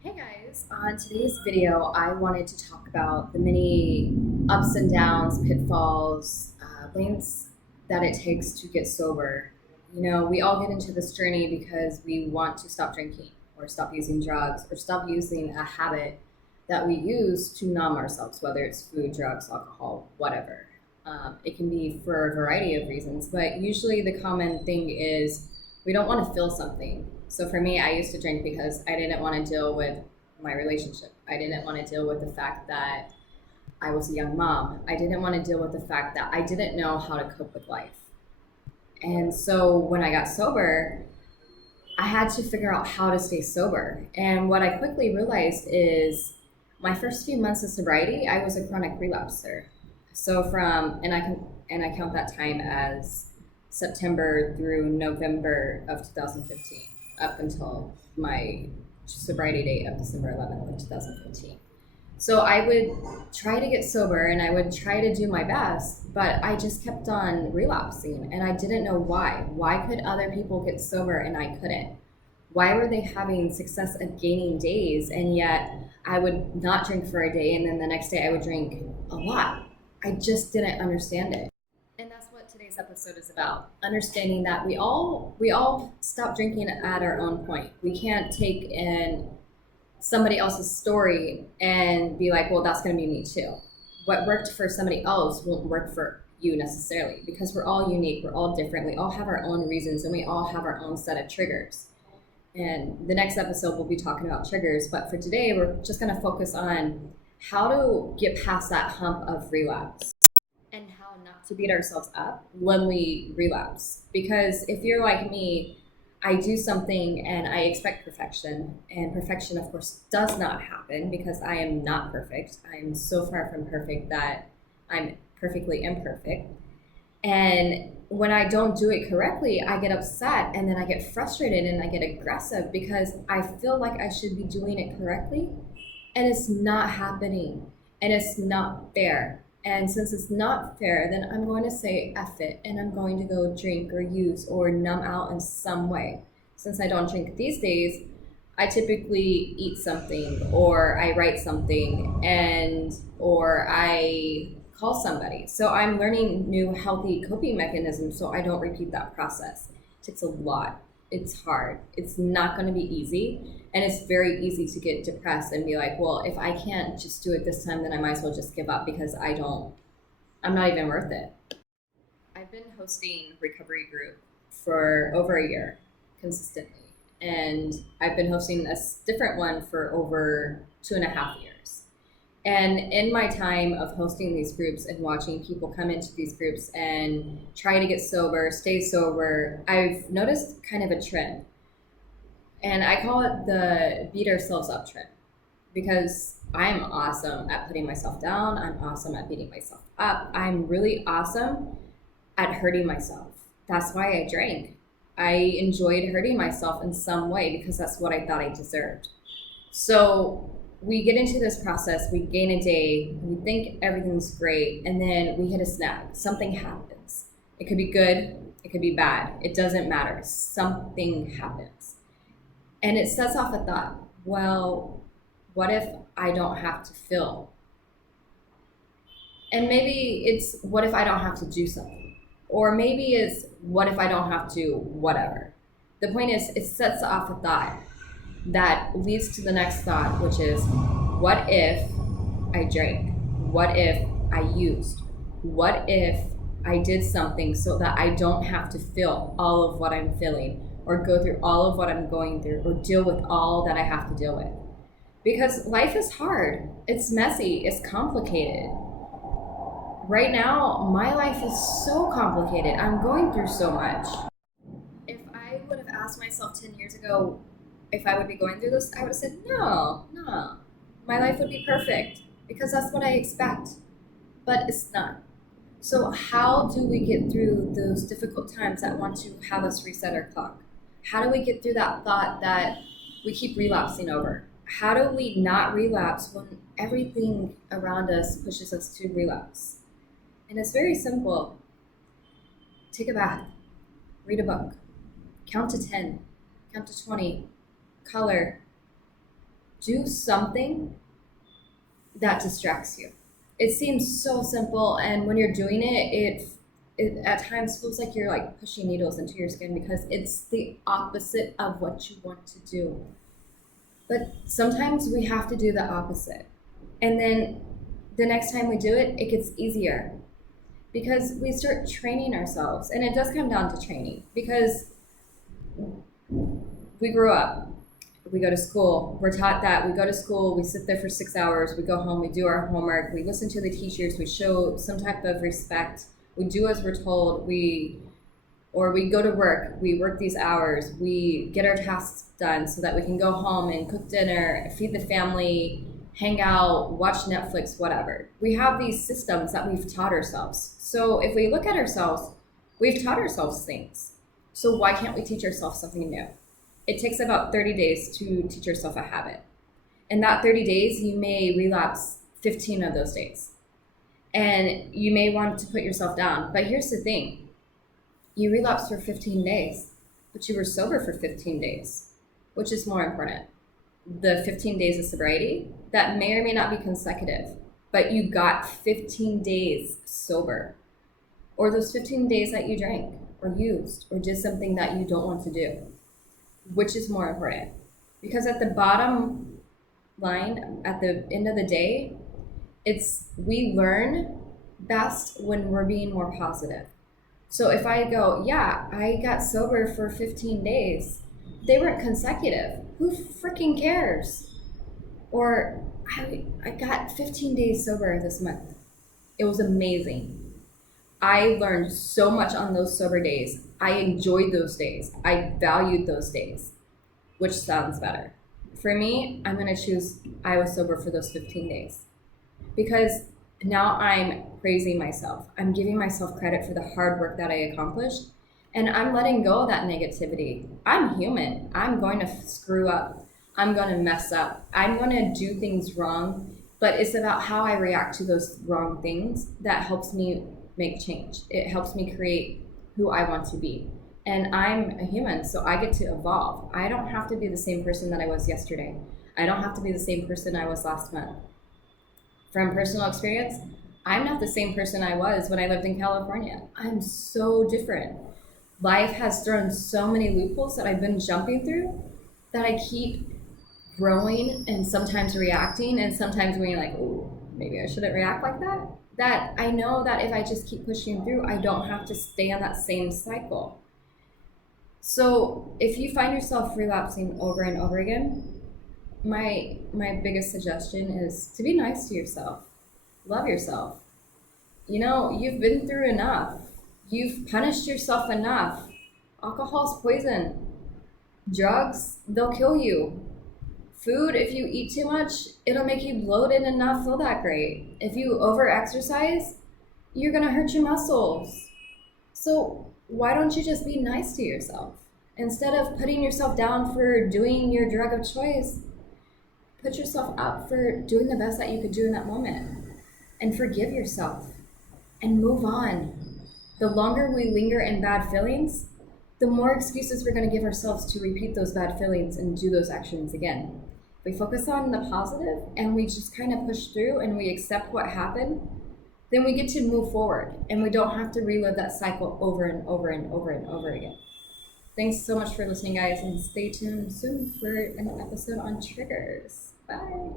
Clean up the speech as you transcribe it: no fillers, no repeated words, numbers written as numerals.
Hey guys, on today's video, I wanted to talk about the many ups and downs, pitfalls, lengths that it takes to get sober. We all get into this journey because we want to stop drinking or stop using drugs or stop using a habit that we use to numb ourselves, whether it's food, drugs, alcohol, whatever. It can be for a variety of reasons, but usually the common thing is we don't want to feel something. So for me, I used to drink because I didn't want to deal with my relationship. I didn't want to deal with the fact that I was a young mom. I didn't want to deal with the fact that I didn't know how to cope with life. And so when I got sober, I had to figure out how to stay sober. And what I quickly realized is my first few months of sobriety, I was a chronic relapser. So from and I count that time as September through November of 2015, up until my sobriety date of December 11th of 2015. So I would try to get sober and I would try to do my best, but I just kept on relapsing and I didn't know why. Why could other people get sober and I couldn't? Why were they having success at gaining days and yet I would not drink for a day and then the next day I would drink a lot? I just didn't understand it. And that's what today's episode is about. Understanding that we all stop drinking at our own point. We can't take in somebody else's story and be like, well, that's going to be me too. What worked for somebody else won't work for you necessarily because we're all unique, we're all different, we all have our own reasons, and we all have our own set of triggers. And the next episode, we'll be talking about triggers. But for today, we're just going to focus on how to get past that hump of relapse and how not to beat ourselves up when we relapse. Because if you're like me, I do something and I expect perfection. And perfection, of course, does not happen because I am not perfect. I'm so far from perfect that I'm perfectly imperfect. And when I don't do it correctly, I get upset and then I get frustrated and I get aggressive because I feel like I should be doing it correctly and it's not happening and it's not fair. And since it's not fair, then I'm going to say F it and I'm going to go drink or use or numb out in some way. Since I don't drink these days, I typically eat something or I write something and or I call somebody. So I'm learning new healthy coping mechanisms so I don't repeat that process. It takes a lot. It's hard. It's not going to be easy. And it's very easy to get depressed and be like, well, if I can't just do it this time, then I might as well just give up because I'm not even worth it. I've been hosting recovery group for over a year consistently. And I've been hosting a different one for over 2.5 years. And in my time of hosting these groups and watching people come into these groups and try to get sober, stay sober, I've noticed kind of a trend. And I call it the beat ourselves up trend because I'm awesome at putting myself down. I'm awesome at beating myself up. I'm really awesome at hurting myself. That's why I drank. I enjoyed hurting myself in some way because that's what I thought I deserved. So we get into this process, we gain a day, we think everything's great, and then we hit a snag. Something happens. It could be good, it could be bad. It doesn't matter. Something happens. And it sets off a thought. Well, what if I don't have to feel? And maybe it's what if I don't have to do something? Or maybe it's what if I don't have to whatever. The point is it sets off a thought that leads to the next thought, which is what if I drank? What if I used? What if I did something so that I don't have to feel all of what I'm feeling or go through all of what I'm going through or deal with all that I have to deal with? Because life is hard. It's messy. It's complicated. Right now, my life is so complicated. I'm going through so much. If I would have asked myself 10 years ago if I would be going through this, I would have said, no, no. My life would be perfect because that's what I expect. But it's not. So, how do we get through those difficult times that want to have us reset our clock? How do we get through that thought that we keep relapsing over? How do we not relapse when everything around us pushes us to relapse? And it's very simple. Take a bath, read a book, count to 10, count to 20, color, Do something that distracts you. It seems so simple, and when you're doing it, it at times feels like you're like pushing needles into your skin because it's the opposite of what you want to do. But sometimes we have to do the opposite. And then the next time we do it, it gets easier because we start training ourselves. And it does come down to training because we grew up, we go to school, we're taught that we go to school, we sit there for 6 hours, we go home, we do our homework, we listen to the teachers, we show some type of respect, we do as we're told, we go to work, we work these hours, we get our tasks done so that we can go home and cook dinner, feed the family, hang out, watch Netflix, whatever. We have these systems that we've taught ourselves. So if we look at ourselves, we've taught ourselves things. So why can't we teach ourselves something new? It takes about 30 days to teach yourself a habit. In that 30 days, you may relapse 15 of those days. And you may want to put yourself down. But here's the thing. You relapsed for 15 days, but you were sober for 15 days. Which is more important? The 15 days of sobriety, that may or may not be consecutive, but you got 15 days sober. Or those 15 days that you drank or used or did something that you don't want to do. Which is more important? Because at the bottom line, at the end of the day, we learn best when we're being more positive. So if I go, yeah, I got sober for 15 days, they weren't consecutive. Who freaking cares? Or I got 15 days sober this month. It was amazing. I learned so much on those sober days. I enjoyed those days. I valued those days. Which sounds better? For me, I'm going to choose I was sober for those 15 days. Because now I'm praising myself. I'm giving myself credit for the hard work that I accomplished. And I'm letting go of that negativity. I'm human. I'm going to screw up. I'm going to mess up. I'm going to do things wrong. But it's about how I react to those wrong things that helps me make change. It helps me create who I want to be. And I'm a human, so I get to evolve. I don't have to be the same person that I was yesterday. I don't have to be the same person I was last month. From personal experience, I'm not the same person I was when I lived in California. I'm so different. Life has thrown so many loopholes that I've been jumping through that I keep growing and sometimes reacting and sometimes being like, ooh, maybe I shouldn't react like that. That I know that if I just keep pushing through, I don't have to stay on that same cycle. So if you find yourself relapsing over and over again, my biggest suggestion is to be nice to yourself. Love yourself. You know, you've been through enough. You've punished yourself enough. Alcohol's poison. Drugs, they'll kill you. Food, if you eat too much, it'll make you bloated and not feel that great. If you over-exercise, you're gonna hurt your muscles. So why don't you just be nice to yourself? Instead of putting yourself down for doing your drug of choice, put yourself up for doing the best that you could do in that moment. And forgive yourself. And move on. The longer we linger in bad feelings, the more excuses we're going to give ourselves to repeat those bad feelings and do those actions again. If we focus on the positive and we just kind of push through and we accept what happened, then we get to move forward and we don't have to relive that cycle over and over and over and over again. Thanks so much for listening, guys, and stay tuned soon for an episode on triggers. Bye.